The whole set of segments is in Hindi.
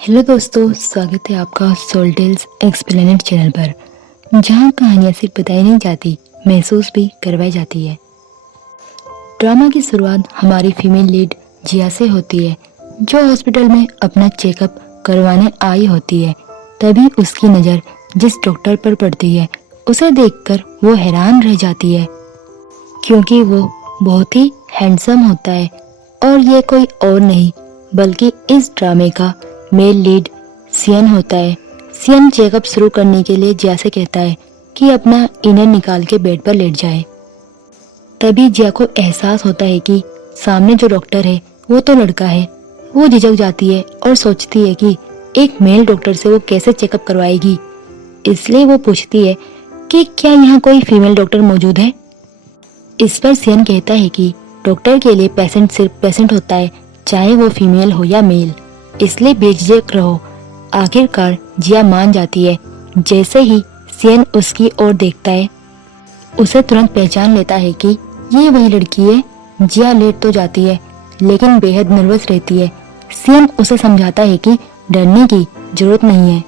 हेलो दोस्तों, स्वागत है आपका सोल टेल्स एक्सप्लेनेड चैनल पर, जहां कहानियां सिर्फ बताई नहीं जाती, महसूस भी करवाई जाती है। ड्रामा की शुरुआत हमारी फीमेल लीड जिया से होती है, जो हॉस्पिटल में अपना चेकअप करवाने आई होती है। तभी उसकी नज़र जिस डॉक्टर पर पड़ती है, उसे देखकर वो हैरान रह जाती है, क्योंकि वो बहुत ही हैंडसम होता है और ये कोई और नहीं बल्कि इस ड्रामे का मेल लीड सियन होता है। सियन चेकअप शुरू करने के लिए जिया से कहता है कि अपना इनर निकाल के बेड पर लेट जाए। तभी जिया को एहसास होता है कि सामने जो डॉक्टर है वो तो लड़का है। वो झिझक जाती है और सोचती है कि एक मेल डॉक्टर से वो कैसे चेकअप करवाएगी। इसलिए वो पूछती है कि क्या यहाँ कोई फीमेल डॉक्टर मौजूद है। इस पर सियन कहता है कि डॉक्टर के लिए पेशेंट सिर्फ पेशेंट होता है, चाहे वो फीमेल हो या मेल, इसलिए बेझिझक रहो। आखिरकार जिया मान जाती है। जैसे ही सियन उसकी ओर देखता है, उसे तुरंत पहचान लेता है कि ये वही लड़की है। जिया लेट तो जाती है लेकिन बेहद नर्वस रहती है। सियन उसे समझाता है कि डरने की जरूरत नहीं है।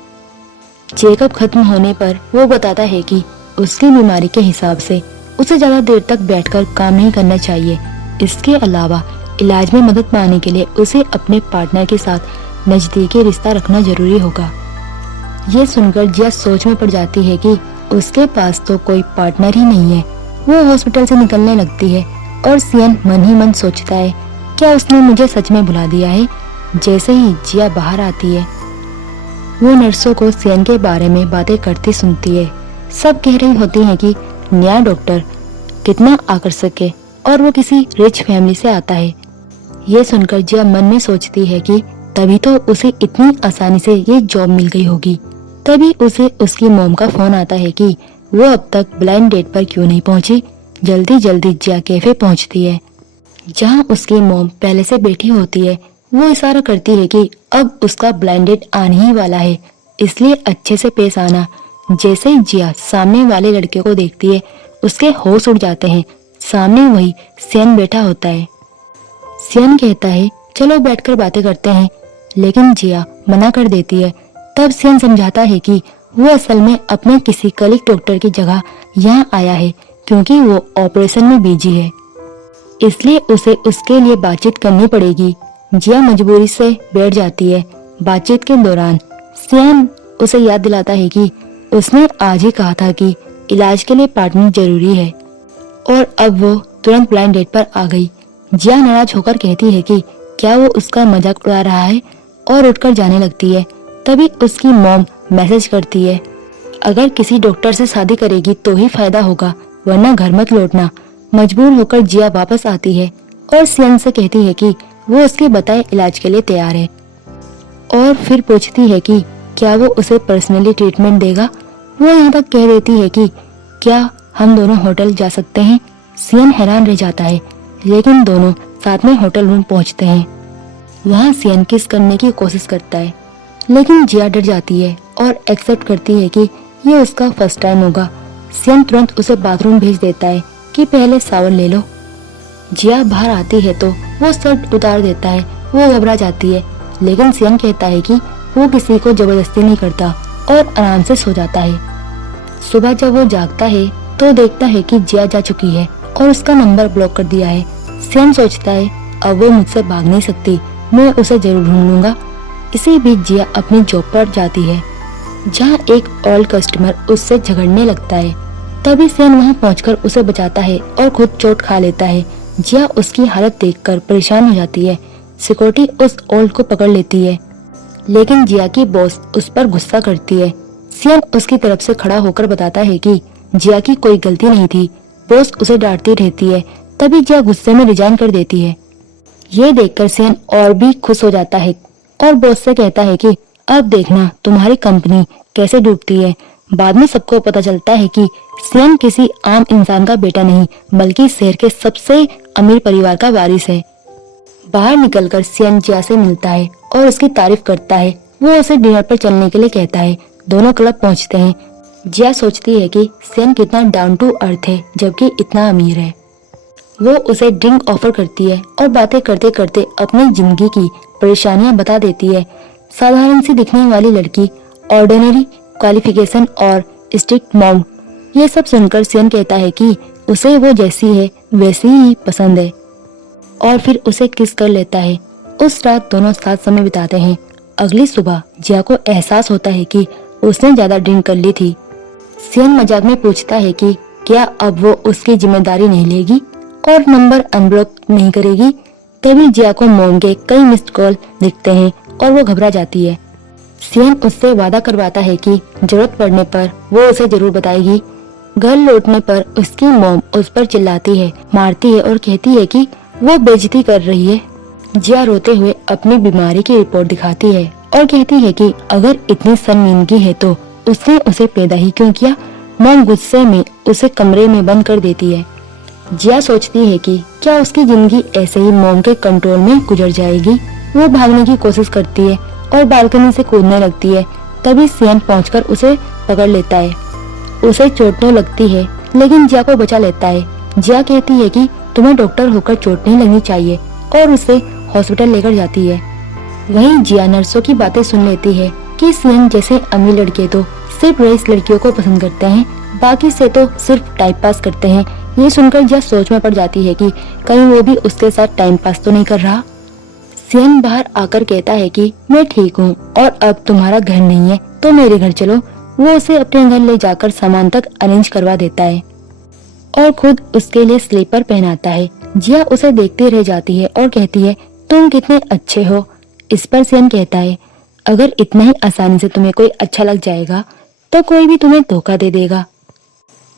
चेकअप खत्म होने पर वो बताता है कि उसकी बीमारी के हिसाब से उसे ज्यादा देर तक बैठकर काम नहीं करना चाहिए। इसके अलावा इलाज में मदद पाने के लिए उसे अपने पार्टनर के साथ नजदीकी रिश्ता रखना जरूरी होगा। ये सुनकर जिया सोच में पड़ जाती है कि उसके पास तो कोई पार्टनर ही नहीं है। वो हॉस्पिटल से निकलने लगती है और सियन मन ही मन सोचता है, क्या उसने मुझे सच में भुला दिया है। जैसे ही जिया बाहर आती है, वो नर्सों को सियन के बारे में बातें करती सुनती है। सब कह रही होती हैं कि नया डॉक्टर कितना आकर्षक है और वो किसी रिच फैमिली से आता है। ये सुनकर जिया मन में सोचती है कि तभी तो उसे इतनी आसानी से ये जॉब मिल गई होगी। तभी उसे उसकी मॉम का फोन आता है कि वो अब तक ब्लाइंड डेट पर क्यों नहीं पहुंची। जल्दी जल्दी जिया कैफे पहुंचती है, जहां उसकी मॉम पहले से बैठी होती है। वो इशारा करती है कि अब उसका ब्लाइंड डेट आने ही वाला है, इसलिए अच्छे से पेश आना। जैसे ही जिया सामने वाले लड़के को देखती है, उसके होश उड़ जाते हैं। सामने वही सियन बैठा होता है। सियन कहता है, चलो बैठकर बातें करते हैं, लेकिन जिया मना कर देती है। तब सियन समझाता है कि वो असल में अपने किसी कलीग डॉक्टर की जगह यहाँ आया है, क्योंकि वो ऑपरेशन में बिजी है, इसलिए उसे उसके लिए बातचीत करनी पड़ेगी। जिया मजबूरी से बैठ जाती है। बातचीत के दौरान सियन उसे याद दिलाता है कि उसने आज ही कहा था कि इलाज के लिए पार्टनर जरूरी है, और अब वो तुरंत ब्लाइंड डेट पर आ गई। जिया नाराज होकर कहती है कि क्या वो उसका मजाक उड़ा रहा है, और उठकर जाने लगती है। तभी उसकी मॉम मैसेज करती है, अगर किसी डॉक्टर से शादी करेगी तो ही फायदा होगा, वरना घर मत लौटना। मजबूर होकर जिया वापस आती है और सियन से कहती है कि वो उसके बताए इलाज के लिए तैयार है, और फिर पूछती है कि क्या वो उसे पर्सनली ट्रीटमेंट देगा। वो यहाँ तक कह देती है कि क्या हम दोनों होटल जा सकते हैं। सियन हैरान रह जाता है, लेकिन दोनों साथ में होटल रूम पहुंचते हैं। वहाँ सियन किस करने की कोशिश करता है, लेकिन जिया डर जाती है और एक्सेप्ट करती है कि ये उसका फर्स्ट टाइम होगा। सियन तुरंत उसे बाथरूम भेज देता है कि पहले शावर ले लो। जिया बाहर आती है तो वो शर्ट उतार देता है। वो घबरा जाती है, लेकिन सियन कहता है कि वो किसी को जबरदस्ती नहीं करता और आराम से सो जाता है। सुबह जब वो जागता है तो देखता है कि जिया जा चुकी है और उसका नंबर ब्लॉक कर दिया है। सियन सोचता है, अब वो मुझसे भाग नहीं सकती, मैं उसे जरूर ढूंढ लूंगा। इसी बीच जिया अपनी जॉब पर जाती है, जहाँ एक ओल्ड कस्टमर उससे झगड़ने लगता है। तभी सियन वहाँ पहुंचकर उसे बचाता है और खुद चोट खा लेता है। जिया उसकी हालत देखकर परेशान हो जाती है। सिक्योरिटी उस ओल्ड को पकड़ लेती है, लेकिन जिया की बॉस उस पर गुस्सा करती है। सियन उसकी तरफ से खड़ा होकर बताता है कि जिया की कोई गलती नहीं थी, बॉस उसे डांटती रहती है। तभी जिया गुस्से में रिजाइन कर देती है। ये देखकर सियन और भी खुश हो जाता है और बॉस से कहता है कि अब देखना तुम्हारी कंपनी कैसे डूबती है। बाद में सबको पता चलता है कि सियन किसी आम इंसान का बेटा नहीं, बल्कि शहर के सबसे अमीर परिवार का वारिस है। बाहर निकलकर सियन जिया से मिलता है और उसकी तारीफ करता है। वो उसे डिनर पर चलने के लिए कहता है। दोनों क्लब पहुंचते हैं। जिया सोचती है कि सियन कितना डाउन टू अर्थ है, जबकि इतना अमीर है। वो उसे ड्रिंक ऑफर करती है और बातें करते करते अपनी जिंदगी की परेशानियां बता देती है। साधारण सी दिखने वाली लड़की, ऑर्डिनरी क्वालिफिकेशन और स्ट्रिक्ट मॉम। ये सब सुनकर सियन कहता है कि उसे वो जैसी है वैसी ही पसंद है और फिर उसे किस कर लेता है। उस रात दोनों साथ समय बिताते हैं। अगली सुबह जिया को एहसास होता है कि उसने ज्यादा ड्रिंक कर ली थी। सियन मजाक में पूछता है कि क्या अब वो उसकी जिम्मेदारी नहीं लेगी और नंबर अनब्लॉक नहीं करेगी। तभी जिया को मॉम के कई मिस्ड कॉल दिखते हैं और वो घबरा जाती है। सियन उससे वादा करवाता है कि जरूरत पड़ने पर वो उसे जरूर बताएगी। घर लौटने पर उसकी मॉम उस पर चिल्लाती है, मारती है और कहती है कि वो बेइज्जती कर रही है। जिया रोते हुए अपनी बीमारी की रिपोर्ट दिखाती है और कहती है कि अगर इतनी शर्मिंदगी है तो उसने उसे पैदा ही क्यों किया। मॉम गुस्से में उसे कमरे में बंद कर देती है। जिया सोचती है कि क्या उसकी जिंदगी ऐसे ही मॉम के कंट्रोल में गुजर जाएगी। वो भागने की कोशिश करती है और बालकनी से कूदने लगती है। तभी सियन पहुंचकर उसे पकड़ लेता है। उसे चोट तो लगती है लेकिन जिया को बचा लेता है। जिया कहती है कि तुम्हें डॉक्टर होकर चोट नहीं लगनी चाहिए और उसे हॉस्पिटल लेकर जाती है। वहीं जिया नर्सों की बातें सुन लेती है कि सियन जैसे अमीर लड़के तो सिर्फ रईस लड़कियों को पसंद करते हैं, बाकी से तो सिर्फ टाइम पास करते हैं। ये सुनकर जिया सोच में पड़ जाती है कि कहीं वो भी उसके साथ टाइम पास तो नहीं कर रहा। सियन बाहर आकर कहता है कि मैं ठीक हूँ और अब तुम्हारा घर नहीं है तो मेरे घर चलो। वो उसे अपने घर ले जाकर सामान तक अरेंज करवा देता है और खुद उसके लिए स्लीपर पहनाता है। जिया उसे देखती रह जाती है और कहती है तुम कितने अच्छे हो। इस पर सियन कहता है अगर इतना ही आसानी से तुम्हें कोई अच्छा लग जाएगा तो कोई भी तुम्हें धोखा दे देगा।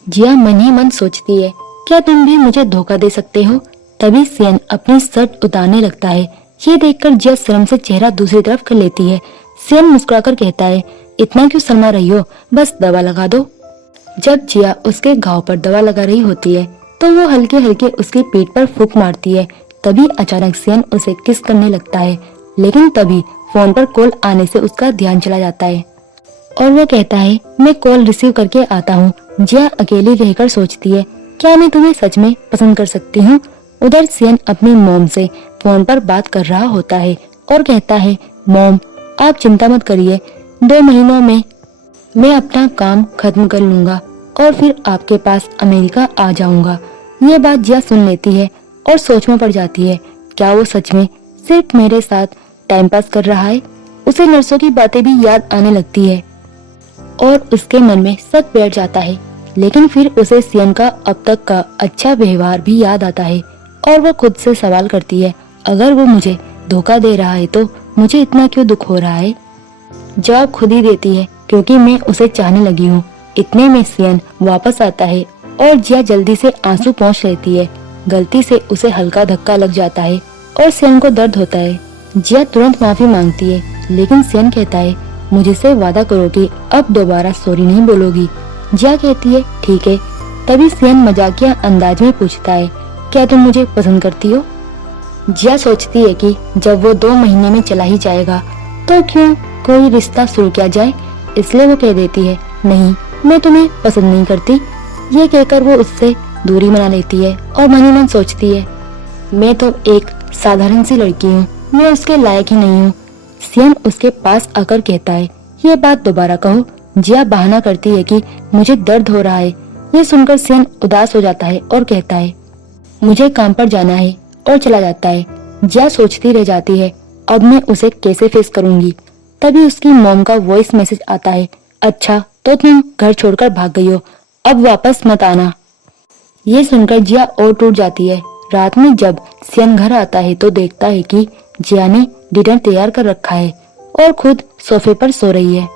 जिया मन ही मन सोचती है क्या तुम भी मुझे धोखा दे सकते हो। तभी सियन अपनी शर्ट उतारने लगता है। ये देखकर जिया शर्म से चेहरा दूसरी तरफ कर लेती है। सियन मुस्कुराकर कहता है इतना क्यों शर्मा रही हो, बस दवा लगा दो। जब जिया उसके घाव पर दवा लगा रही होती है तो वो हल्के हल्के उसकी पीठ पर फूंक मारती है। तभी अचानक सियन उसे किस करने लगता है लेकिन तभी फोन पर कॉल आने से उसका ध्यान चला जाता है और वो कहता है मैं कॉल रिसीव करके आता हूँ। जिया अकेली रहकर सोचती है क्या मैं तुम्हें सच में पसंद कर सकती हूँ। उधर सियन अपनी मॉम से फोन पर बात कर रहा होता है और कहता है मॉम आप चिंता मत करिए, 2 महीनों में मैं अपना काम खत्म कर लूंगा और फिर आपके पास अमेरिका आ जाऊंगा। ये बात जिया सुन लेती है और सोच में पड़ जाती है क्या वो सच में सिर्फ मेरे साथ टाइम पास कर रहा है। उसे नर्सों की बातें भी याद आने लगती है और उसके मन में शक बैठ जाता है। लेकिन फिर उसे सियन का अब तक का अच्छा व्यवहार भी याद आता है और वो खुद से सवाल करती है अगर वो मुझे धोखा दे रहा है तो मुझे इतना क्यों दुख हो रहा है। जवाब खुद ही देती है क्योंकि मैं उसे चाहने लगी हूँ। इतने में सियन वापस आता है और जिया जल्दी से आंसू पोंछ लेती है। गलती से उसे हल्का धक्का लग जाता है और सियन को दर्द होता है। जिया तुरंत माफी मांगती है लेकिन सियन कहता है मुझसे वादा करो कि अब दोबारा सॉरी नहीं बोलोगी। जिया कहती है ठीक है। तभी सियन मजाकिया अंदाज में पूछता है क्या तुम मुझे पसंद करती हो। जिया सोचती है कि जब वो 2 महीने में चला ही जाएगा तो क्यों कोई रिश्ता शुरू किया जाए, इसलिए वो कह देती है नहीं मैं तुम्हें पसंद नहीं करती। ये कहकर वो उससे दूरी बना लेती है और मन ही मन सोचती है मैं तो एक साधारण सी लड़की हूँ, मैं उसके लायक ही नहीं हूँ। सियन उसके पास आकर कहता है ये बात दोबारा कहो। जिया बहाना करती है कि मुझे दर्द हो रहा है। ये सुनकर सियन उदास हो जाता है और कहता है मुझे काम पर जाना है और चला जाता है। जिया सोचती रह जाती है अब मैं उसे कैसे फेस करूंगी। तभी उसकी मॉम का वॉइस मैसेज आता है अच्छा तो तुम घर छोड़कर भाग गई हो, अब वापस मत आना। ये सुनकर जिया और टूट जाती है। रात में जब सियन घर आता है तो देखता है कि जिया ने डिनर तैयार कर रखा है और खुद सोफे पर सो रही है।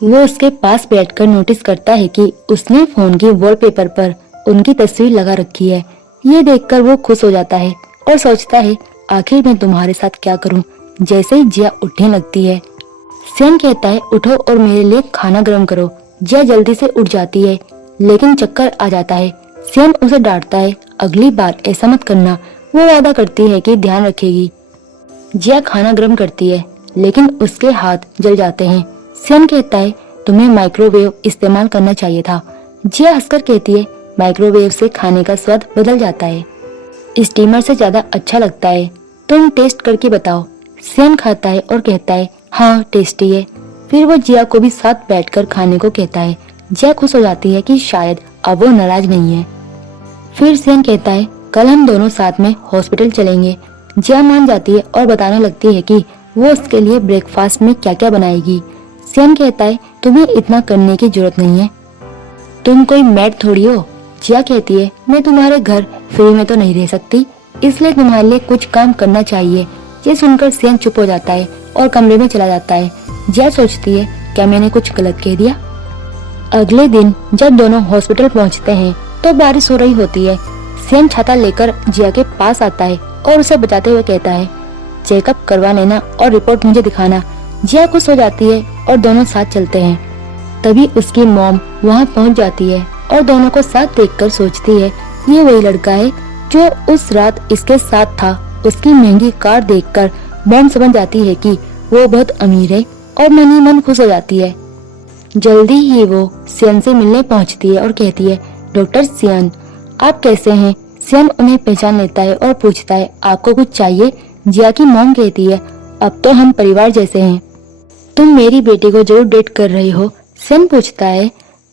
वो उसके पास बैठकर नोटिस करता है कि उसने फोन के वॉलपेपर पर उनकी तस्वीर लगा रखी है। ये देखकर वो खुश हो जाता है और सोचता है आखिर मैं तुम्हारे साथ क्या करूं। जैसे ही जिया उठने लगती है सियन कहता है उठो और मेरे लिए खाना गर्म करो। जिया जल्दी से उठ जाती है लेकिन चक्कर आ जाता है। सियन उसे डांटता है अगली बार ऐसा मत करना। वो वादा करती है कि ध्यान रखेगी। जिया खाना गर्म करती है लेकिन उसके हाथ जल जाते हैं। सियन कहता है तुम्हें माइक्रोवेव इस्तेमाल करना चाहिए था। जिया हंसकर कहती है माइक्रोवेव से खाने का स्वाद बदल जाता है, स्टीमर से ज्यादा अच्छा लगता है, तुम टेस्ट करके बताओ। सियन खाता है और कहता है हाँ टेस्टी है। फिर वो जिया को भी साथ बैठकर खाने को कहता है। जिया खुश हो जाती है कि शायद अब वो नाराज नहीं है। फिर सियन कहता है कल हम दोनों साथ में हॉस्पिटल चलेंगे। जिया मान जाती है और बताने लगती है कि वो उसके लिए ब्रेकफास्ट में क्या क्या बनाएगी। सियन कहता है तुम्हें इतना करने की जरूरत नहीं है, तुम कोई मैड थोड़ी हो। जिया कहती है मैं तुम्हारे घर फ्री में तो नहीं रह सकती, इसलिए तुम्हारे लिए कुछ काम करना चाहिए। ये सुनकर सियन चुप हो जाता है और कमरे में चला जाता है। जिया सोचती है क्या मैंने कुछ गलत कह दिया। अगले दिन जब दोनों हॉस्पिटल पहुंचते हैं तो बारिश हो रही होती है। सियन छाता लेकर जिया के पास आता है और उसे बचाते हुए कहता है चेकअप करवा लेना और रिपोर्ट मुझे दिखाना। जिया खुश हो जाती है और दोनों साथ चलते हैं। तभी उसकी मॉम वहाँ पहुँच जाती है और दोनों को साथ देखकर सोचती है ये वही लड़का है जो उस रात इसके साथ था। उसकी महंगी कार देखकर मॉम समझ जाती है कि वो बहुत अमीर है और मन ही मन खुश हो जाती है। जल्दी ही वो सियन से मिलने पहुंचती है और कहती है डॉक्टर सियन आप कैसे हैं। सियन उन्हें पहचान लेता है और पूछता है आपको कुछ चाहिए। जिया की मॉम कहती है अब तो हम परिवार जैसे हैं, तुम मेरी बेटी को जरूर डेट कर रही हो। सियन पूछता है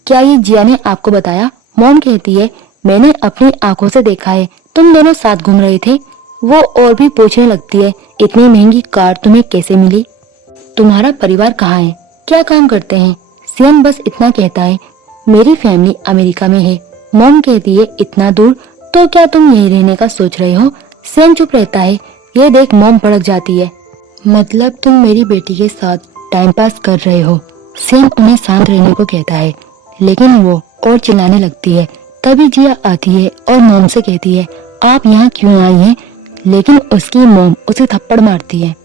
क्या ये जिया ने आपको बताया। मॉम कहती है मैंने अपनी आंखों से देखा है, तुम दोनों साथ घूम रहे थे। वो और भी पूछने लगती है इतनी महंगी कार तुम्हें कैसे मिली, तुम्हारा परिवार कहाँ है, क्या काम करते हैं। सियन बस इतना कहता है मेरी फैमिली अमेरिका में है। मॉम कहती है इतना दूर, तो क्या तुम यहीं रहने का सोच रहे हो। सियन चुप रहता है। ये देख मॉम भड़क जाती है मतलब तुम मेरी बेटी के साथ टाइम पास कर रहे हो। सियन उन्हें शांत रहने को कहता है लेकिन वो और चिल्लाने लगती है। तभी जिया आती है और मॉम से कहती है आप यहाँ क्यों आई हैं। लेकिन उसकी मॉम उसे थप्पड़ मारती है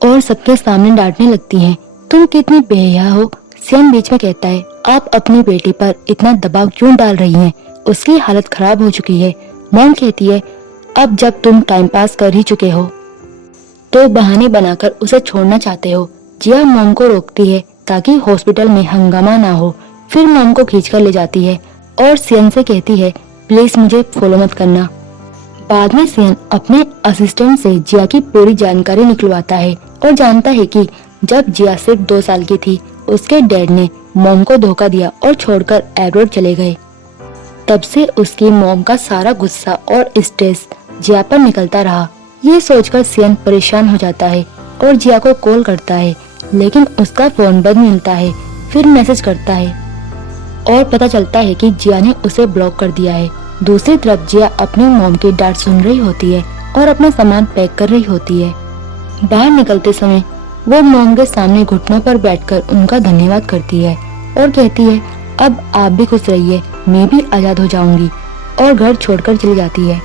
और सबके सामने डांटने लगती है तुम कितनी बेहया हो। सियन बीच में कहता है आप अपनी बेटी पर इतना दबाव क्यों डाल रही हैं, उसकी हालत खराब हो चुकी है। मॉम कहती है अब जब तुम टाइम पास कर ही चुके हो तो बहाने बनाकर उसे छोड़ना चाहते हो। जिया मॉम को रोकती है ताकि हॉस्पिटल में हंगामा ना हो। फिर मॉम को खींचकर ले जाती है और सियन से कहती है प्लीज मुझे फॉलो मत करना। बाद में सियन अपने असिस्टेंट से जिया की पूरी जानकारी निकलवाता है और जानता है कि जब जिया सिर्फ 2 साल की थी उसके डैड ने मॉम को धोखा दिया और छोड़कर एब्रॉड चले गए। तब से उसकी मॉम का सारा गुस्सा और स्ट्रेस जिया पर निकलता रहा। ये सोचकर सियन परेशान हो जाता है और जिया को कॉल करता है लेकिन उसका फोन बंद मिलता है। फिर मैसेज करता है और पता चलता है कि जिया ने उसे ब्लॉक कर दिया है। दूसरी तरफ जिया अपनी मॉम की डांट सुन रही होती है और अपना सामान पैक कर रही होती है। बाहर निकलते समय वो मॉम के सामने घुटनों पर बैठकर उनका धन्यवाद करती है और कहती है अब आप भी खुश रहिए, मैं भी आजाद हो जाऊंगी, और घर छोड़कर चली जाती है।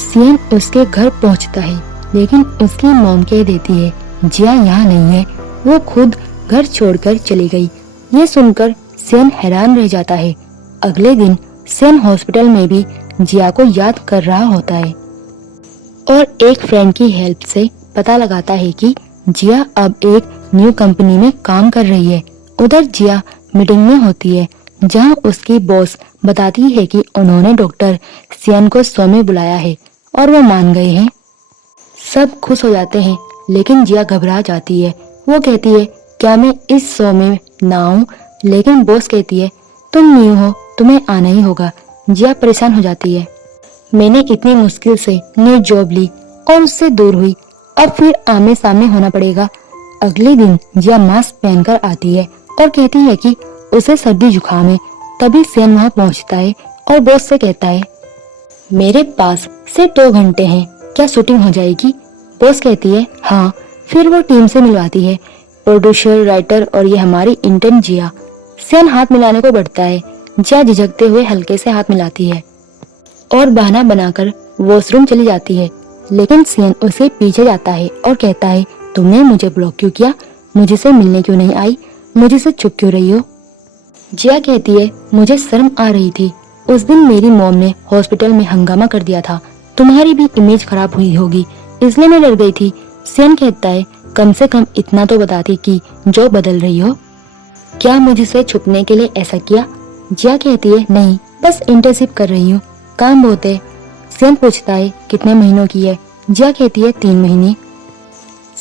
सियन उसके घर पहुंचता है लेकिन उसकी मॉम कह देती है जिया यहाँ नहीं है, वो खुद घर छोड़कर चली गई। ये सुनकर सियन हैरान रह जाता है। अगले दिन सियन हॉस्पिटल में भी जिया को याद कर रहा होता है और एक फ्रेंड की हेल्प से पता लगाता है कि जिया अब एक न्यू कंपनी में काम कर रही है। उधर जिया मीटिंग में होती है जहां उसकी बॉस बताती है कि उन्होंने डॉक्टर सियन को शो में बुलाया है और वो मान गए हैं। सब खुश हो जाते हैं लेकिन जिया घबरा जाती है। वो कहती है क्या मैं इस शो में ना आऊं, लेकिन बॉस कहती है तुम न्यू हो, तुम्हें आना ही होगा। जिया परेशान हो जाती है मैंने इतनी मुश्किल से न्यू जॉब ली और उससे दूर हुई, अब फिर आमने सामने होना पड़ेगा। अगले दिन जिया मास्क पहनकर आती है और कहती है कि उसे सर्दी जुकाम है। तभी सियन वहाँ पहुँचता है और बॉस से कहता है मेरे पास सिर्फ 2 घंटे हैं, क्या शूटिंग हो जाएगी। बॉस कहती है हाँ। फिर वो टीम से मिलवाती है, प्रोड्यूसर, राइटर और ये हमारी इंटर्न जिया। सियन हाथ मिलाने को बढ़ता है। जिया झिझकते हुए हल्के से हाथ मिलाती है और बहाना बनाकर वॉशरूम चली जाती है, लेकिन सियन उसे पीछे जाता है और कहता है तुमने मुझे ब्लॉक क्यों किया, मुझे से मिलने क्यों नहीं आई, मुझे से चुप क्यों रही हो। जिया कहती है मुझे शर्म आ रही थी, उस दिन मेरी मॉम ने हॉस्पिटल में हंगामा कर दिया था, तुम्हारी भी इमेज खराब हुई होगी इसलिए मैं डर गई थी। सियन कहता है कम से कम इतना तो बताती कि जो बदल रही हो, क्या मुझसे छुपने के लिए ऐसा किया। जिया कहती है नहीं, बस इंटर्नशिप कर रही हूँ, काम बहुत है। सियन पूछता है कितने महीनों की है। जिया कहती है 3 महीने।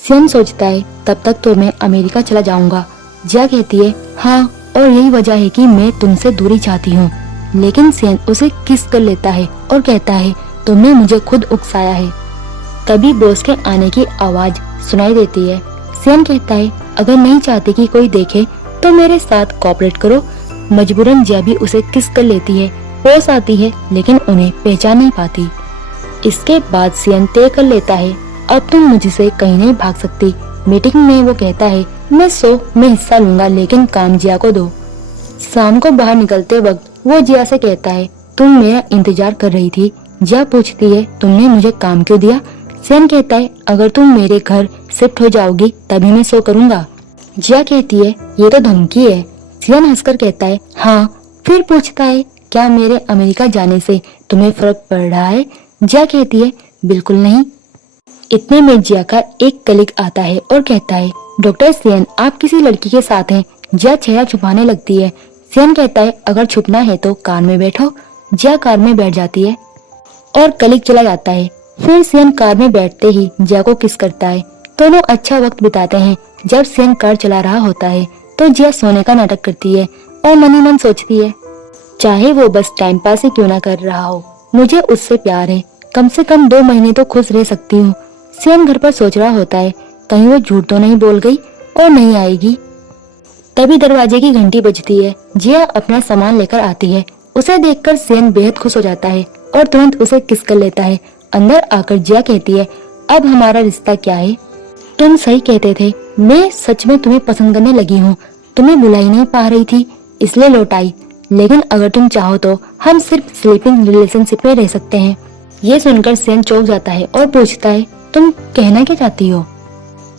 सियन सोचता है तब तक तो मैं अमेरिका चला जाऊंगा। जिया कहती है हाँ, और यही वजह है कि मैं तुमसे दूरी चाहती हूँ। लेकिन सियन उसे किस कर लेता है और कहता है तुमने मुझे खुद उकसाया है। तभी बॉस के आने की आवाज सुनाई देती है। सियन कहता है अगर नहीं चाहती कि कोई देखे तो मेरे साथ कोऑपरेट करो। मजबूरन जिया भी उसे किस कर लेती है। बॉस आती है लेकिन उन्हें पहचान नहीं पाती। इसके बाद सियन तय कर लेता है अब तुम मुझसे कहीं नहीं भाग सकती। मीटिंग में वो कहता है मैं हिस्सा लूंगा लेकिन काम जिया को दो। शाम को बाहर निकलते वक्त वो जिया से कहता है तुम मेरा इंतजार कर रही थी। जिया पूछती है तुमने मुझे काम क्यों दिया। सियन कहता है अगर तुम मेरे घर शिफ्ट हो जाओगी तभी मैं सो करूंगा। जिया कहती है ये तो धमकी है। सियन हंसकर कहता है हाँ। फिर पूछता है क्या मेरे अमेरिका जाने से तुम्हें फर्क पड़ रहा है। जिया कहती है बिल्कुल नहीं। इतने में जिया का एक कलीग आता है और कहता है डॉक्टर सियन आप किसी लड़की के साथ हैं। जिया चेहरा छुपाने लगती है। सियन कहता है अगर छुपना है तो कार में बैठो। जिया कार में बैठ जाती है और कलीग चला जाता है। फिर सियन कार में बैठते ही जिया को किस करता है। दोनों अच्छा वक्त बिताते हैं। जब सियन कार चला रहा होता है तो जिया सोने का नाटक करती है और मन ही मन सोचती है चाहे वो बस टाइम पास ही क्यों ना कर रहा हो, मुझे उससे प्यार है। कम से कम 2 महीने तो खुश रह सकती हूँ। सियन घर पर सोच रहा होता है कहीं वो झूठ तो नहीं बोल गई और नहीं आएगी। तभी दरवाजे की घंटी बजती है। जिया अपना सामान लेकर आती है। उसे देखकर सियन बेहद खुश हो जाता है और तुरंत उसे किस कर लेता है। अंदर आकर जिया कहती है अब हमारा रिश्ता क्या है। तुम सही कहते थे, मैं सच में तुम्हें पसंद करने लगी हूँ। तुम्हें बुला ही नहीं पा रही थी इसलिए लौट आई। लेकिन अगर तुम चाहो तो हम सिर्फ स्लीपिंग रिलेशनशिप में रह सकते हैं। ये सुनकर सियन चौंक जाता है और पूछता है तुम कहना क्या चाहती हो।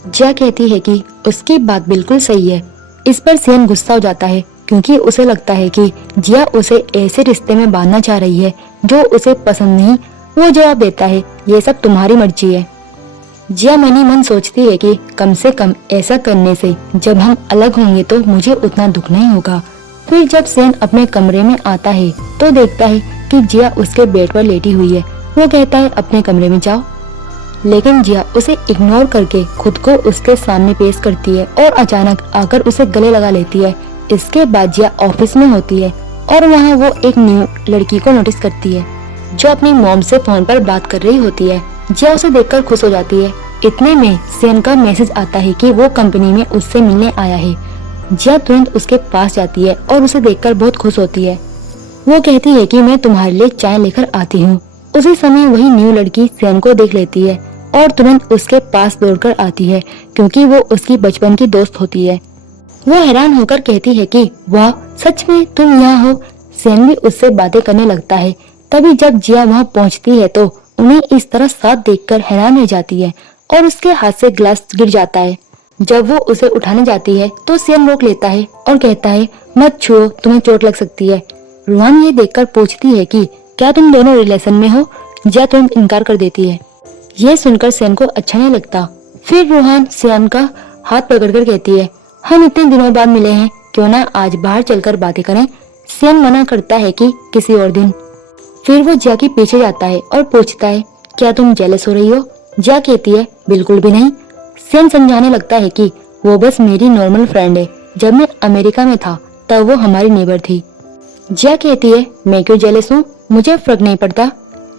जिया कहती है कि उसकी बात बिल्कुल सही है। इस पर सियन गुस्सा हो जाता है क्योंकि उसे लगता है कि जिया उसे ऐसे रिश्ते में बांधना चाह रही है जो उसे पसंद नहीं। वो जवाब देता है ये सब तुम्हारी मर्जी है। जिया मन ही मन सोचती है कि कम से कम ऐसा करने से जब हम अलग होंगे तो मुझे उतना दुख नहीं होगा। फिर जब सियन अपने कमरे में आता है तो देखता है कि जिया उसके बेड पर लेटी हुई है। वो कहता है अपने कमरे में जाओ, लेकिन जिया उसे इग्नोर करके खुद को उसके सामने पेश करती है और अचानक आकर उसे गले लगा लेती है। इसके बाद जिया ऑफिस में होती है और वहाँ वो एक न्यू लड़की को नोटिस करती है जो अपनी मॉम से फोन पर बात कर रही होती है। जिया उसे देखकर खुश हो जाती है। इतने में सियन का मैसेज आता है कि वो कंपनी में उससे मिलने आया है। जिया तुरंत उसके पास जाती है और उसे देखकर बहुत खुश होती है। वो कहती है कि मैं तुम्हारे लिए चाय लेकर आती हूँ। उसी समय वही न्यू लड़की सियन को देख लेती है और तुरंत उसके पास दौड़कर आती है क्योंकि वो उसकी बचपन की दोस्त होती है। वो हैरान होकर कहती है कि वाह सच में तुम यहाँ हो। सियन भी उससे बातें करने लगता है। तभी जब जिया वहाँ पहुँचती है तो उन्हें इस तरह साथ देखकर हैरान रह जाती है और उसके हाथ से ग्लास गिर जाता है। जब वो उसे उठाने जाती है तो सियन रोक लेता है और कहता है मत छुओ, तुम्हें चोट लग सकती है। रूहान ये देखकर पूछती है कि क्या तुम दोनों रिलेशन में हो। जिया तुरंत इनकार कर देती है। ये सुनकर सियन को अच्छा नहीं लगता। फिर रूहान सियन का हाथ पकड़कर कहती है हम इतने दिनों बाद मिले हैं, क्यों ना आज बाहर चलकर बातें करें। सियन मना करता है कि किसी और दिन। फिर वो जिया के पीछे जाता है और पूछता है क्या तुम जेलस हो रही हो। जिया कहती है बिल्कुल भी नहीं। सियन समझाने लगता है कि वो बस मेरी नॉर्मल फ्रेंड है। जब मैं अमेरिका में था तब वो हमारी नेबर थी। जिया कहती है मैं क्यों जेलस हूँ, मुझे फर्क नहीं पड़ता।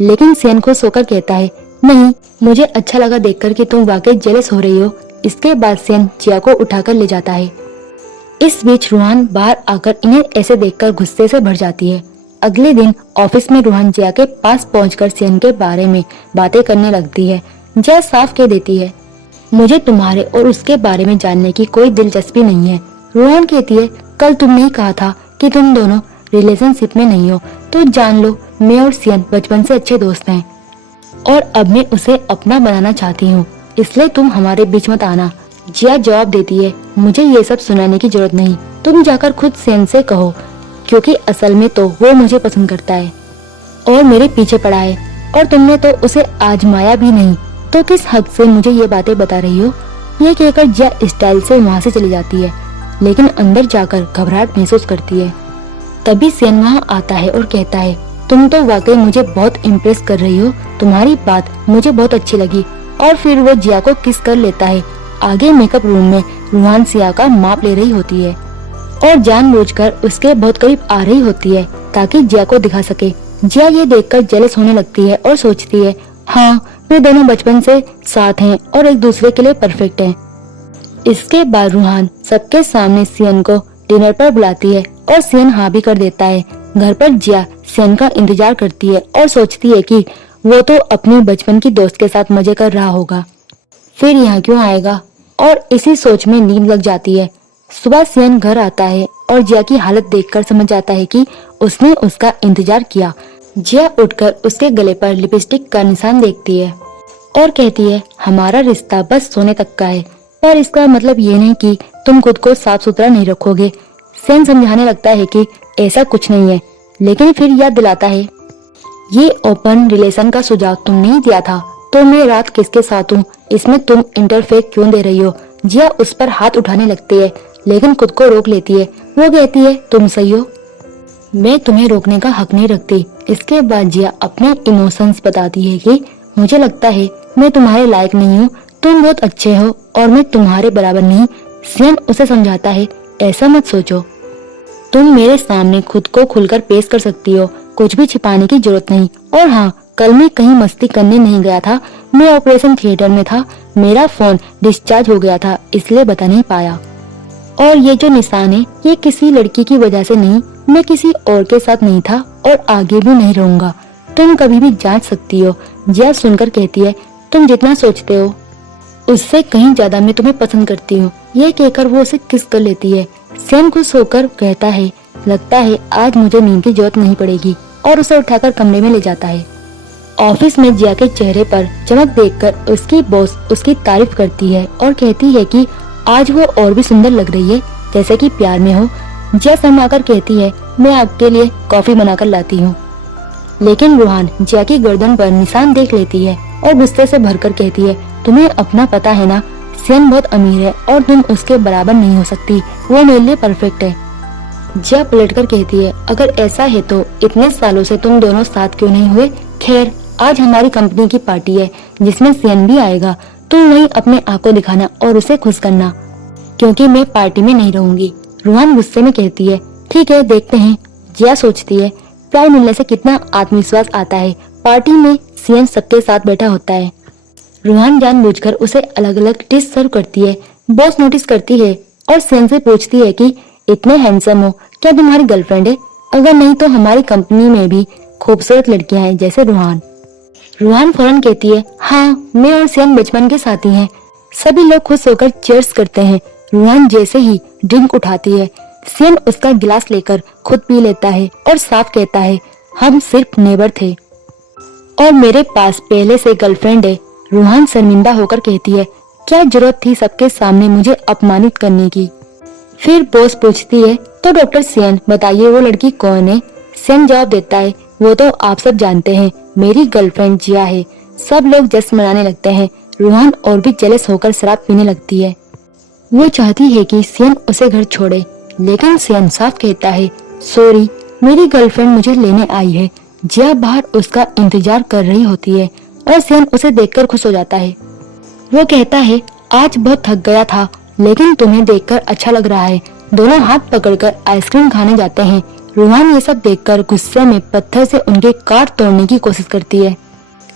लेकिन सियन खुश होकर कहता है नहीं, मुझे अच्छा लगा देखकर कि तुम वाकई जेलस हो रही हो। इसके बाद सियन जिया को उठाकर ले जाता है। इस बीच रूहान बाहर आकर इन्हें ऐसे देखकर गुस्से से भर जाती है। अगले दिन ऑफिस में रूहान जिया के पास पहुंचकर सियन के बारे में बातें करने लगती है। जिया साफ कह देती है मुझे तुम्हारे और उसके बारे में जानने की कोई दिलचस्पी नहीं है। रूहान कहती है कल तुमने ही कहा था कि तुम दोनों रिलेशनशिप में नहीं हो, तो जान लो मैं और सियन बचपन से अच्छे दोस्त हैं और अब मैं उसे अपना बनाना चाहती हूँ, इसलिए तुम हमारे बीच मत आना। जिया जवाब देती है मुझे ये सब सुनाने की जरूरत नहीं, तुम जाकर खुद सियन से कहो, क्योंकि असल में तो वो मुझे पसंद करता है और मेरे पीछे पड़ा है और तुमने तो उसे आजमाया भी नहीं, तो किस हद से मुझे ये बातें बता रही हो। ये कहकर जिया स्टाइल से वहाँ से चली जाती है, लेकिन अंदर जाकर घबराहट महसूस करती है। तभी सियन वहाँ आता है और कहता है तुम तो वाकई मुझे बहुत इम्प्रेस कर रही हो, तुम्हारी बात मुझे बहुत अच्छी लगी। और फिर वो जिया को किस कर लेता है आगे मेकअप रूम में रूहान सिया का माप ले रही होती है और जानबूझकर उसके बहुत करीब आ रही होती है ताकि जिया को दिखा सके। जिया ये देखकर जेलस होने लगती है और सोचती है, हाँ वे दोनों बचपन से साथ हैं और एक दूसरे के लिए परफेक्ट हैं। इसके बाद रूहान सबके सामने सियन को डिनर पर बुलाती है और सियन हाँ भी कर देता है। घर पर जिया सियन का इंतजार करती है और सोचती है कि वो तो अपनी बचपन की दोस्त के साथ मजे कर रहा होगा, फिर यहाँ क्यों आएगा, और इसी सोच में नींद लग जाती है। सुबह सियन घर आता है और जिया की हालत देखकर समझ जाता है कि उसने उसका इंतजार किया। जिया उठकर उसके गले पर लिपस्टिक का निशान देखती है और कहती है, हमारा रिश्ता बस सोने तक का है, पर इसका मतलब ये नहीं कि तुम खुद को साफ सुथरा नहीं रखोगे। सियन समझाने लगता है कि ऐसा कुछ नहीं है, लेकिन फिर याद दिलाता है, ये ओपन रिलेशन का सुझाव तुमने ही दिया था, तो मैं रात किसके साथ हूँ इसमें तुम इंटरफेयर क्यों दे रही हो। जिया उस पर हाथ उठाने लगती है लेकिन खुद को रोक लेती है। वो कहती है, तुम सही हो, मैं तुम्हें रोकने का हक नहीं रखती। इसके बाद जिया अपने इमोशंस बताती है कि मुझे लगता है मैं तुम्हारे लायक नहीं हूँ, तुम बहुत अच्छे हो और मैं तुम्हारे बराबर नहीं। सियन उसे समझाता है, ऐसा मत सोचो, तुम मेरे सामने खुद को खुलकर पेश कर सकती हो, कुछ भी छिपाने की जरूरत नहीं। और हाँ, कल मैं कहीं मस्ती करने नहीं गया था, मैं ऑपरेशन थिएटर में था, मेरा फोन डिस्चार्ज हो गया था इसलिए बता नहीं पाया। और ये जो निशान है ये किसी लड़की की वजह से नहीं, मैं किसी और के साथ नहीं था और आगे भी नहीं रहूंगा, तुम कभी भी जांच सकती हो। जिया सुनकर कहती है, तुम जितना सोचते हो उससे कहीं ज्यादा मैं तुम्हें पसंद करती हूँ। ये कहकर वो उसे किस कर लेती है। सियन खुश होकर कहता है, लगता है आज मुझे नींद की जरूरत नहीं पड़ेगी, और उसे उठाकर कमरे में ले जाता है। ऑफिस में जिया के चेहरे पर चमक देखकर उसकी बॉस उसकी तारीफ करती है और कहती है कि आज वो और भी सुंदर लग रही है, जैसे कि प्यार में हो। जिया शर्माकर कहती है, मैं आपके लिए कॉफी बनाकर लाती हूँ। लेकिन रूहान जिया की गर्दन पर निशान देख लेती है और गुस्से से भरकर कहती है, तुम्हें अपना पता है ना, सियन बहुत अमीर है और तुम उसके बराबर नहीं हो सकती, वो मेरे लिए परफेक्ट है। जिया पलटकर कहती है, अगर ऐसा है तो इतने सालों से तुम दोनों साथ क्यों नहीं हुए। खैर, आज हमारी कंपनी की पार्टी है जिसमें सियन भी आएगा, तुम वहीं अपने आप को दिखाना और उसे खुश करना, क्योंकि मैं पार्टी में नहीं रहूंगी। रूहान गुस्से में कहती है, ठीक है देखते हैं। जिया सोचती है, प्यार मिलने से कितना आत्मविश्वास आता है। पार्टी में सियन सबके साथ बैठा होता है। रूहान जानबूझकर उसे अलग अलग डिश सर्व करती है। बॉस नोटिस करती है और सियन से पूछती है कि इतने हैंडसम हो, क्या तुम्हारी गर्लफ्रेंड है? अगर नहीं तो हमारी कंपनी में भी खूबसूरत लड़कियां हैं जैसे रूहान। रूहान फौरन कहती है, हाँ मैं और सियन बचपन के साथी हैं। सभी लोग खुश होकर चीयर्स करते हैं। रूहान जैसे ही ड्रिंक उठाती है, सियन उसका गिलास लेकर खुद पी लेता है और साफ कहता है, हम सिर्फ नेबर थे और मेरे पास पहले से गर्लफ्रेंड है। रूहान शर्मिंदा होकर कहती है, क्या जरूरत थी सबके सामने मुझे अपमानित करने की। फिर बॉस पूछती है, तो डॉक्टर सियन बताइए वो लड़की कौन है। सियन जवाब देता है, वो तो आप सब जानते हैं, मेरी गर्लफ्रेंड जिया है। सब लोग जश्न मनाने लगते हैं। रूहान और भी जेलस होकर शराब पीने लगती है। वो चाहती है कि सियन उसे घर छोड़े, लेकिन सियन साफ कहता है, सॉरी मेरी गर्लफ्रेंड मुझे लेने आई है। जिया बाहर उसका इंतजार कर रही होती है और सियन उसे देखकर खुश हो जाता है। वो कहता है, आज बहुत थक गया था लेकिन तुम्हें देखकर अच्छा लग रहा है। दोनों हाथ पकड़कर आइसक्रीम खाने जाते हैं। रूहान ये सब देखकर गुस्से में पत्थर से उनके काट तोड़ने की कोशिश करती है।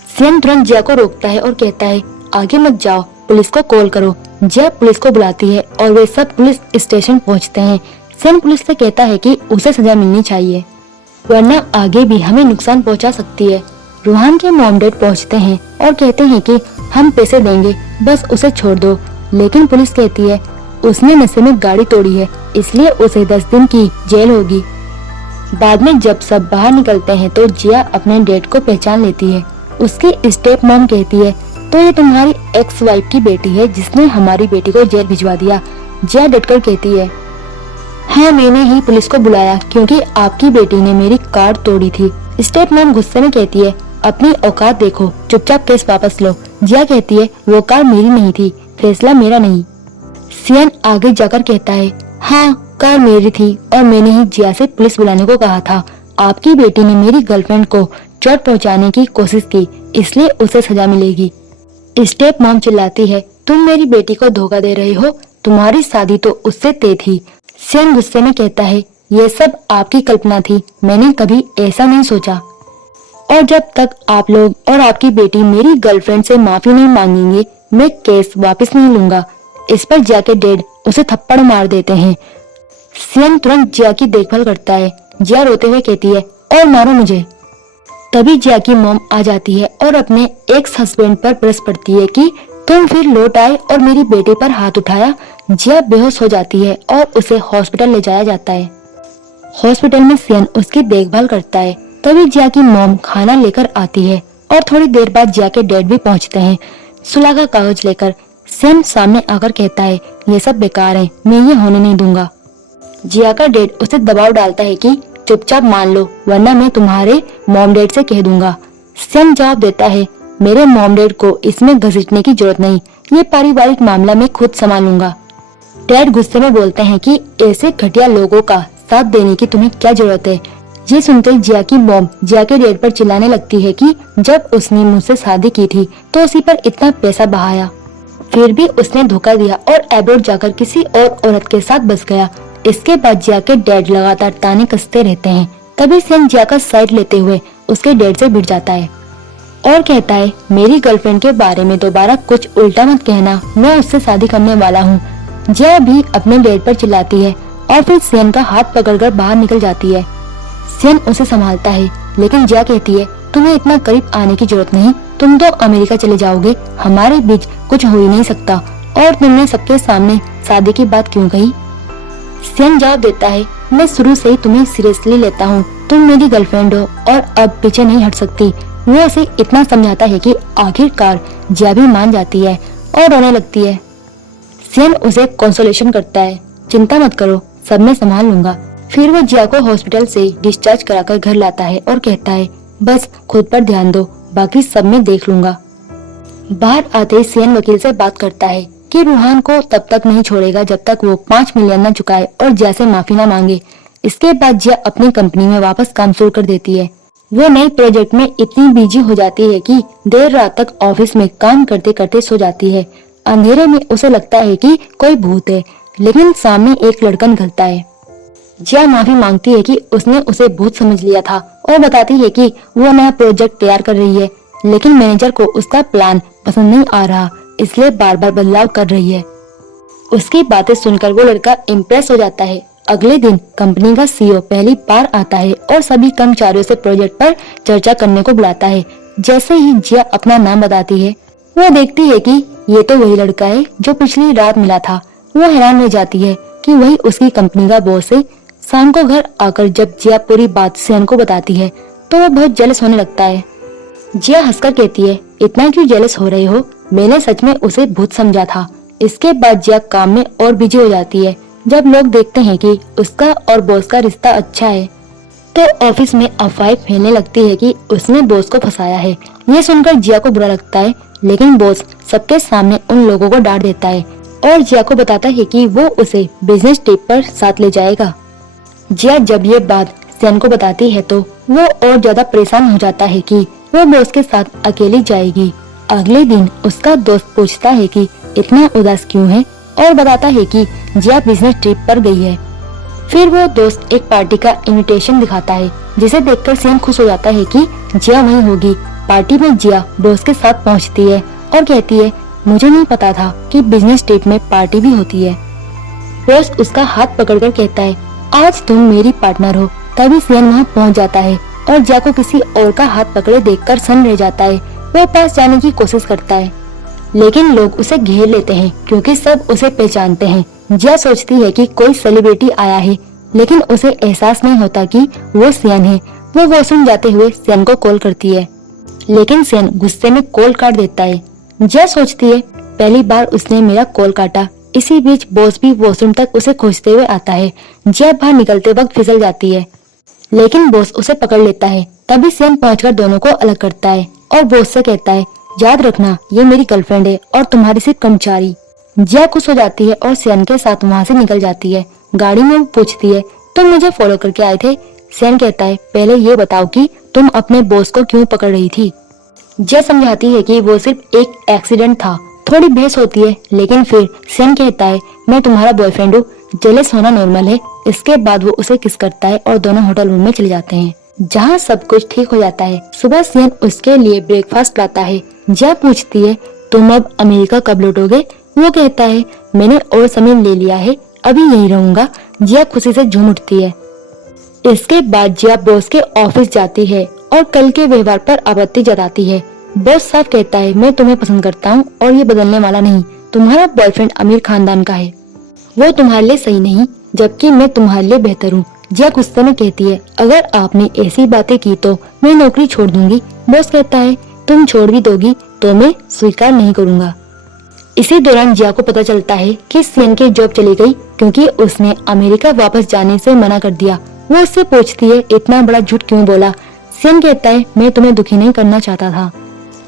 सियन तुरंत जिया को रोकता है और कहता है, आगे मत जाओ, पुलिस को कॉल करो। जिया पुलिस को बुलाती है और वे सब पुलिस स्टेशन पहुंचते हैं। सियन पुलिस से कहता है कि उसे सजा मिलनी चाहिए, वरना आगे भी हमें नुकसान पहुंचा सकती है। रूहान के मॉम डैड पहुंचते हैं और कहते हैं कि हम पैसे देंगे, बस उसे छोड़ दो। लेकिन पुलिस कहती है, उसने नशे में गाड़ी तोड़ी है, इसलिए उसे 10 दिन की जेल होगी। बाद में जब सब बाहर निकलते हैं तो जिया अपने डैड को पहचान लेती है। उसकी स्टेप मॉम कहती है, तो ये तुम्हारी एक्स वाइफ की बेटी है जिसने हमारी बेटी को जेल भिजवा दिया। जिया डटकर कहती है, हाँ मैंने ही पुलिस को बुलाया क्योंकि आपकी बेटी ने मेरी कार तोड़ी थी। स्टेप मॉम गुस्से में कहती है, अपनी औकात देखो, चुपचाप केस वापस लो। जिया कहती है, वो कार मेरी नहीं थी, फैसला मेरा नहीं। सियन आगे जाकर कहता है, हाँ कार मेरी थी और मैंने ही जिया से पुलिस बुलाने को कहा था। आपकी बेटी ने मेरी गर्लफ्रेंड को चोट पहुंचाने की कोशिश की, इसलिए उसे सजा मिलेगी। स्टेप मॉम चिल्लाती है, तुम मेरी बेटी को धोखा दे रहे हो, तुम्हारी शादी तो उससे तय थी। सियन गुस्से में कहता है, ये सब आपकी कल्पना थी, मैंने कभी ऐसा नहीं सोचा। और जब तक आप लोग और आपकी बेटी मेरी गर्लफ्रेंड से माफी नहीं मांगेंगे, मैं केस वापस नहीं लूंगा। इस पर जिया के डैड उसे थप्पड़ मार देते हैं। सियन तुरंत जिया की देखभाल करता है। जिया रोते हुए कहती है, और मारो मुझे। तभी जिया की मॉम आ जाती है और अपने एक्स हस्बैंड पर बरस पड़ती है कि तुम फिर लौट आए और मेरी बेटी पर हाथ उठाया। जिया बेहोश हो जाती है और उसे हॉस्पिटल ले जाया जाता है। हॉस्पिटल में सियन उसकी देखभाल करता है। तभी जिया की मॉम खाना लेकर आती है और थोड़ी देर बाद जिया के डैड भी पहुंचते हैं सुलह का कागज लेकर। सियन सामने आकर कहता है, ये सब बेकार है, मैं ये होने नहीं दूंगा। जिया का डैड उसे दबाव डालता है कि चुपचाप मान लो, वरना मैं तुम्हारे मॉम डैड से कह दूंगा। सियन जवाब देता है, मेरे मॉम डैड को इसमें घसीटने की जरूरत नहीं, ये पारिवारिक मामला मैं खुद संभालूंगा। डैड गुस्से में बोलते हैं कि ऐसे घटिया लोगों का साथ देने की तुम्हें क्या जरूरत है। ये सुनते जिया की मॉम जिया के डैड पर चिल्लाने लगती है कि जब उसने मुझसे शादी की थी तो उसी पर इतना पैसा बहाया, फिर भी उसने धोखा दिया और एब्रोड जाकर किसी और औरत के साथ बस गया। इसके बाद जिया के डैड लगातार ताने कसते रहते हैं। तभी सियन जिया का साइड लेते हुए उसके डैड से भिड़ जाता है और कहता है, मेरी गर्लफ्रेंड के बारे में दोबारा कुछ उल्टा मत कहना, मैं उससे शादी करने वाला हूँ। जिया भी अपने डैड पर चिल्लाती है और फिर सियन का हाथ पकड़कर बाहर निकल जाती है। सियन उसे संभालता है, लेकिन जिया कहती है, तुम्हें इतना करीब आने की जरूरत नहीं, तुम तो अमेरिका चले जाओगे, हमारे बीच कुछ हो ही नहीं सकता, और तुमने सबके सामने शादी की बात क्यों कही। सियन जवाब देता है, मैं शुरू से ही तुम्हें सीरियसली लेता हूँ, तुम मेरी गर्लफ्रेंड हो और अब पीछे नहीं हट सकती। वो उसे इतना समझाता है कि आखिरकार जिया भी मान जाती है और रोने लगती है। सियन उसे कंसोलेशन करता है, चिंता मत करो, सब मैं संभाल लूंगा। फिर वो जिया को हॉस्पिटल से डिस्चार्ज कराकर घर लाता है और कहता है, बस खुद पर ध्यान दो, बाकी सब मैं देख लूंगा। बाहर आते ही सियन वकील से बात करता है कि रूहान को तब तक नहीं छोड़ेगा जब तक वो 5 मिलियन न चुकाए और जिया से माफी न मांगे। इसके बाद जिया अपनी कंपनी में वापस काम शुरू कर देती है। वो नए प्रोजेक्ट में इतनी बिजी हो जाती है कि देर रात तक ऑफिस में काम करते करते सो जाती है। अंधेरे में उसे लगता है कि कोई भूत है, लेकिन सामने एक लड़का निकलता है। जिया माफी मांगती है कि उसने उसे भूत समझ लिया था और बताती है कि वो नया प्रोजेक्ट तैयार कर रही है, लेकिन मैनेजर को उसका प्लान पसंद नहीं आ रहा, इसलिए बार बार बदलाव कर रही है। उसकी बातें सुनकर वो लड़का इम्प्रेस हो जाता है। अगले दिन कंपनी का सीईओ पहली बार आता है और सभी कर्मचारियों से प्रोजेक्ट पर चर्चा करने को बुलाता है। जैसे ही जिया अपना नाम बताती है, वो देखती है कि ये तो वही लड़का है जो पिछली रात मिला था। वो हैरान रह जाती है कि वही उसकी कंपनी का बॉस है। शाम को घर आकर जब जिया पूरी बात सियन को बताती है तो वो बहुत जेलस होने लगता है। जिया हंसकर कहती है, इतना क्यों जेलस हो रहे हो, मैंने सच में उसे भूत समझा था। इसके बाद जिया काम में और बिजी हो जाती है। जब लोग देखते हैं कि उसका और बॉस का रिश्ता अच्छा है तो ऑफिस में अफवाहें फैलने लगती है कि उसने बॉस को फंसाया है। ये सुनकर जिया को बुरा लगता है, लेकिन बॉस सबके सामने उन लोगों को डांट देता है और जिया को बताता है कि वो उसे बिजनेस ट्रिप पर साथ ले जाएगा। जिया जब ये बात सियन को बताती है तो वो और ज्यादा परेशान हो जाता है कि वो बॉस के साथ अकेली जाएगी। अगले दिन उसका दोस्त पूछता है कि इतना उदास क्यों है और बताता है कि जिया बिजनेस ट्रिप पर गई है। फिर वो दोस्त एक पार्टी का इनविटेशन दिखाता है, जिसे देखकर सियन खुश हो जाता है कि जिया वहीं होगी। पार्टी में जिया बॉस के साथ पहुंचती है और कहती है, मुझे नहीं पता था कि बिजनेस ट्रिप में पार्टी भी होती है। बॉस उसका हाथ पकड़कर कहता है, आज तुम मेरी पार्टनर हो। तभी सियन वहाँ पहुँच जाता है और जिया को किसी और का हाथ पकड़े देखकर सन्न रह जाता है। वो पास जाने की कोशिश करता है, लेकिन लोग उसे घेर लेते हैं क्योंकि सब उसे पहचानते हैं। जिया सोचती है कि कोई सेलिब्रिटी आया है, लेकिन उसे एहसास नहीं होता कि वो सियन है। वो वॉशरूम जाते हुए सियन को कॉल करती है, लेकिन सियन गुस्से में कॉल काट देता है। जिया सोचती है, पहली बार उसने मेरा कॉल काटा। इसी बीच बॉस भी वॉशरूम तक उसे खोजते हुए आता है। जिया बाहर निकलते वक्त फिसल जाती है, लेकिन बॉस उसे पकड़ लेता है। तभी सियन पहुंचकर दोनों को अलग करता है और बॉस से कहता है, याद रखना ये मेरी गर्लफ्रेंड है और तुम्हारी सिर्फ कर्मचारी। जिया खुश हो जाती है और सियन के साथ वहाँ से निकल जाती है। गाड़ी में वो पूछती है, तुम मुझे फॉलो करके आए थे? सियन कहता है, पहले ये बताओ कि तुम अपने बॉस को क्यों पकड़ रही थी। जिया समझाती है कि वो सिर्फ एक एक्सीडेंट था। थोड़ी बहस होती है, लेकिन फिर सियन कहता है मैं तुम्हारा बॉयफ्रेंड हूँ, जेलस होना नॉर्मल है। इसके बाद वो उसे किस करता है और दोनों होटल रूम में चले जाते हैं, जहाँ सब कुछ ठीक हो जाता है। सुबह सियन उसके लिए ब्रेकफास्ट लाता है। जिया पूछती है तुम अब अमेरिका कब लौटोगे? वो कहता है मैंने और समय ले लिया है, अभी यहीं रहूंगा। जिया खुशी से झूम उठती है। इसके बाद जिया बॉस के ऑफिस जाती है और कल के व्यवहार पर आपत्ति जताती है। बॉस साफ कहता है मैं तुम्हें पसंद करता हूँ और ये बदलने वाला नहीं। तुम्हारा बॉयफ्रेंड अमीर खानदान का है, वो तुम्हारे लिए सही नहीं, जबकि मैं तुम्हारे लिए बेहतर हूँ। जिया गुस्से में कहती है अगर आपने ऐसी बातें की तो मैं नौकरी छोड़ दूंगी। बॉस कहता है तुम छोड़ भी दोगी तो मैं स्वीकार नहीं करूँगा। इसी दौरान जिया को पता चलता है कि सियन की जॉब चली गई क्योंकि उसने अमेरिका वापस जाने से मना कर दिया। वो उससे पूछती है इतना बड़ा झूठ क्यों बोला? सियन कहता है मैं तुम्हें दुखी नहीं करना चाहता था।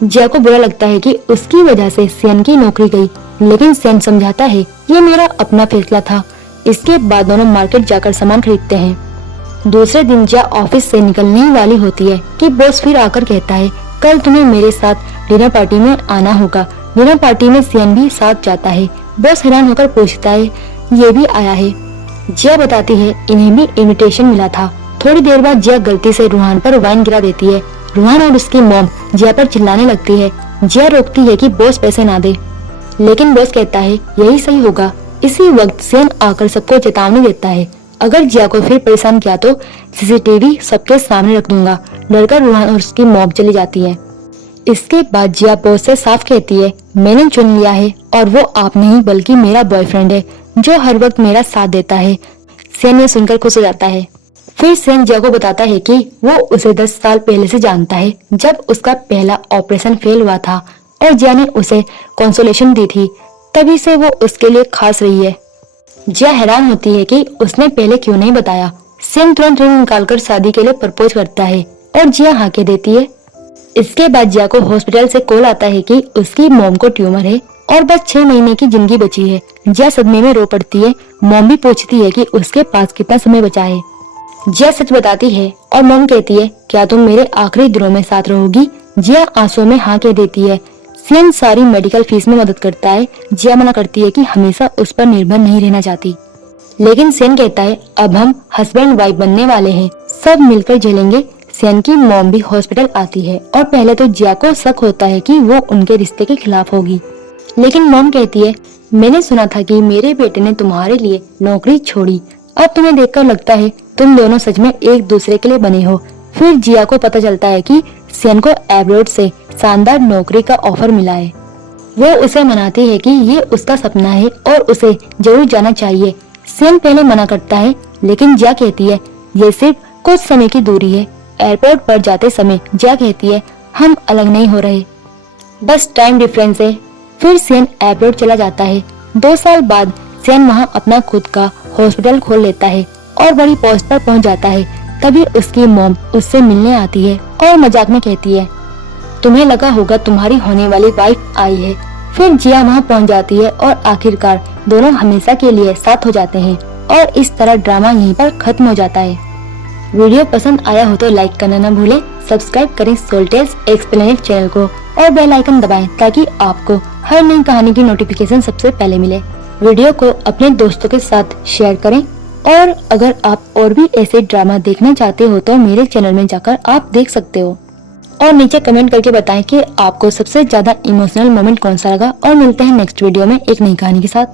जिया को बुरा लगता है कि उसकी वजह से सियन की नौकरी गई, लेकिन सियन समझाता है ये मेरा अपना फैसला था। इसके बाद दोनों मार्केट जाकर सामान खरीदते हैं। दूसरे दिन जिया ऑफिस से निकलने वाली होती है कि बॉस फिर आकर कहता है कल तुम्हें मेरे साथ डिनर पार्टी में आना होगा। डिनर पार्टी में सियन भी साथ जाता है। बॉस हैरान होकर पूछता है ये भी आया है? जिया बताती है इन्हें भी इनविटेशन मिला था। थोड़ी देर बाद जिया गलती से रूहान पर वाइन गिरा देती है। रूहान और उसकी मॉम जिया पर चिल्लाने लगती है। जिया रोकती है कि बॉस पैसे ना दे, लेकिन बॉस कहता है यही सही होगा। इसी वक्त सियन आकर सबको चेतावनी देता है अगर जिया को फिर परेशान किया तो सीसीटीवी सबके सामने रख दूंगा। डरकर रूहान और उसकी मॉम चली जाती है। इसके बाद जिया बॉस से साफ कहती है मैंने चुन लिया है और वो आप नहीं बल्कि मेरा बॉयफ्रेंड है जो हर वक्त मेरा साथ देता है। सियन ये सुनकर खुश हो जाता है। फिर सियन जिया को बताता है कि वो उसे 10 साल पहले से जानता है, जब उसका पहला ऑपरेशन फेल हुआ था और जिया ने उसे कंसोलेशन दी थी, तभी से वो उसके लिए खास रही है। जिया हैरान होती है कि उसने पहले क्यों नहीं बताया। सियन तुरंत रिंग निकालकर शादी के लिए प्रपोज करता है और जिया हाँ कह देती है। इसके बाद जिया को हॉस्पिटल से कॉल आता है कि उसकी मॉम को ट्यूमर है और बस 6 महीने की जिंदगी बची है। जिया सदमे में रो पड़ती है। मॉम भी पूछती है कि उसके पास कितना समय बचा है। जिया सच बताती है और मॉम कहती है क्या तुम मेरे आखिरी दिनों में साथ रहोगी? जिया आंसुओं में हाँ कह देती है। सियन सारी मेडिकल फीस में मदद करता है। जिया मना करती है कि हमेशा उस पर निर्भर नहीं रहना चाहती, लेकिन सियन कहता है अब हम हस्बैंड वाइफ बनने वाले हैं, सब मिलकर झेलेंगे। सियन की मॉम भी हॉस्पिटल आती है और पहले तो जिया को शक होता है कि वो उनके रिश्ते के खिलाफ होगी, लेकिन मॉम कहती है मैंने सुना था कि मेरे बेटे ने तुम्हारे लिए नौकरी छोड़ी, अब तुम्हें देखकर लगता है तुम दोनों सच में एक दूसरे के लिए बने हो। फिर जिया को पता चलता है कि सियन को एब्रोड से शानदार नौकरी का ऑफर मिला है। वो उसे मनाती है कि ये उसका सपना है और उसे जरूर जाना चाहिए। सियन पहले मना करता है, लेकिन जिया कहती है ये सिर्फ कुछ समय की दूरी है। एयरपोर्ट पर जाते समय जिया कहती है हम अलग नहीं हो रहे, बस टाइम डिफरेंस है। फिर सियन एब्रोड चला जाता है। 2 साल बाद सियन वहाँ अपना खुद का हॉस्पिटल खोल लेता है और बड़ी पोस्ट पर पहुँच जाता है। तभी उसकी मॉम उससे मिलने आती है और मजाक में कहती है तुम्हें लगा होगा तुम्हारी होने वाली वाइफ आई है। फिर जिया वहाँ पहुँच जाती है और आखिरकार दोनों हमेशा के लिए साथ हो जाते हैं और इस तरह ड्रामा यहीं पर खत्म हो जाता है। वीडियो पसंद आया हो तो लाइक करना न भूलें, सब्सक्राइब करें सोल टेल्स एक्सप्लेनेड चैनल को और बेल आइकन दबाएं ताकि आपको हर नई कहानी की नोटिफिकेशन सबसे पहले मिले। वीडियो को अपने दोस्तों के साथ शेयर करें और अगर आप और भी ऐसे ड्रामा देखना चाहते हो तो मेरे चैनल में जाकर आप देख सकते हो और नीचे कमेंट करके बताएं कि आपको सबसे ज्यादा इमोशनल मोमेंट कौन सा लगा। और मिलते हैं नेक्स्ट वीडियो में एक नई कहानी के साथ।